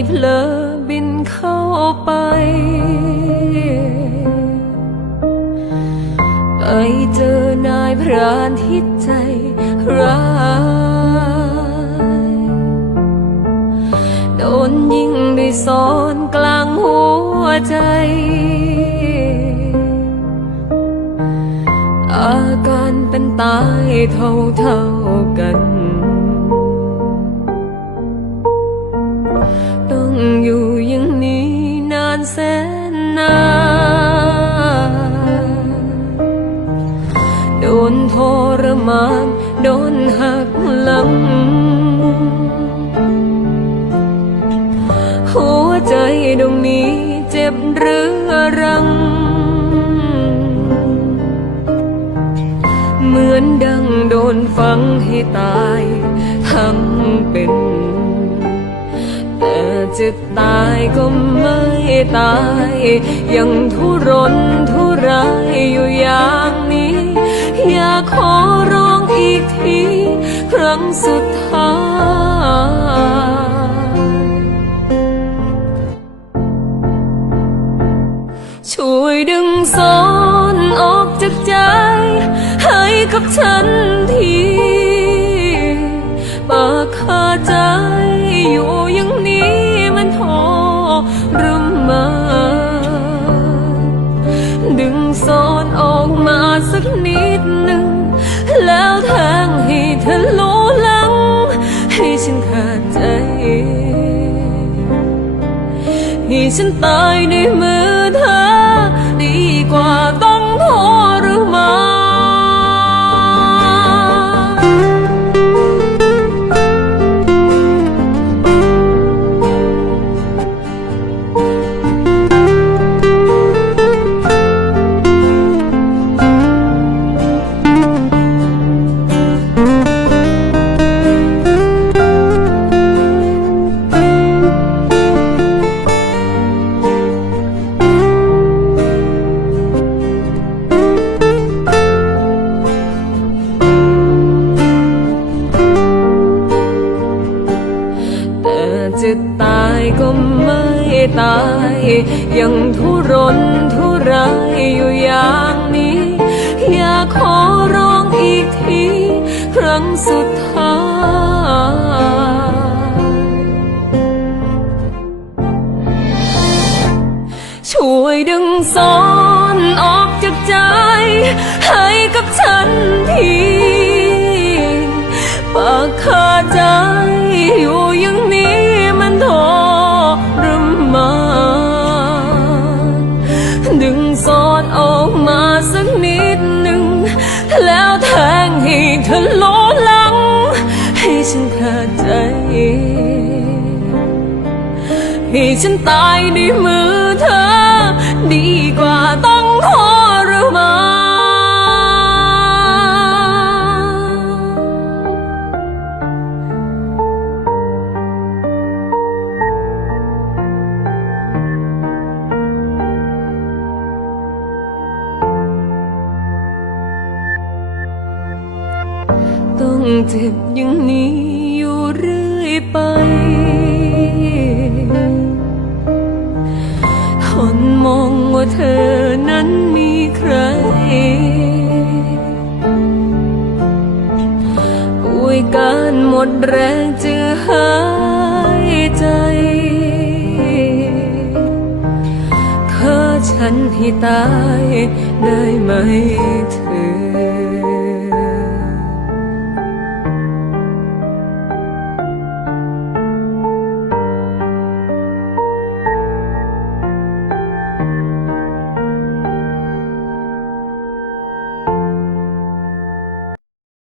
ที่เพลอบินเข้าไป ไปเจอนายพรานที่ใจร้ายโดนยิงด้วยซ้อนกลางหัวใจ อาการเป็นตายเท่าเท่ากันานแสนนานโดนทรมาน โดนหักหลัง หัวใจดวงนี้เจ็บเรื้อรัง เหมือนดังโดนฝังให้ตาย ทั้งเป็น จะตายก็ไม่ตาย ยังทุรนทุรายอยู่อย่างนี้ อยากขอร้องอีกที ครั้งสุดท้ายช่วยดึงซ้อนออกจากใจ ให้กับฉันทีปากคาใจ นออกมาสักนิดหนึ่ง แล้วทางให้เธอโลลัง ให้ฉันขาดใจให้ฉันตายในมือเธอ ดีกว่าต้อง ยยังทุรนทุรายอยู่อย่างนี้ อยากขอร้องอีกที ครั้งสุดท้ายช่วยดึงซ้อนออกจากใจ ให้กับฉันทีปากคาใจ โลลัง ให้ฉันขาดใจ ให้ฉันตายในมือเธอ ต้องเจ็บอย่างนี้อยู่เรื่อยไปคนมองว่าเธอนั้นมีใครป่วยการหมดแรงจะหายใจเธอฉันให้ตายได้ไหมเธอ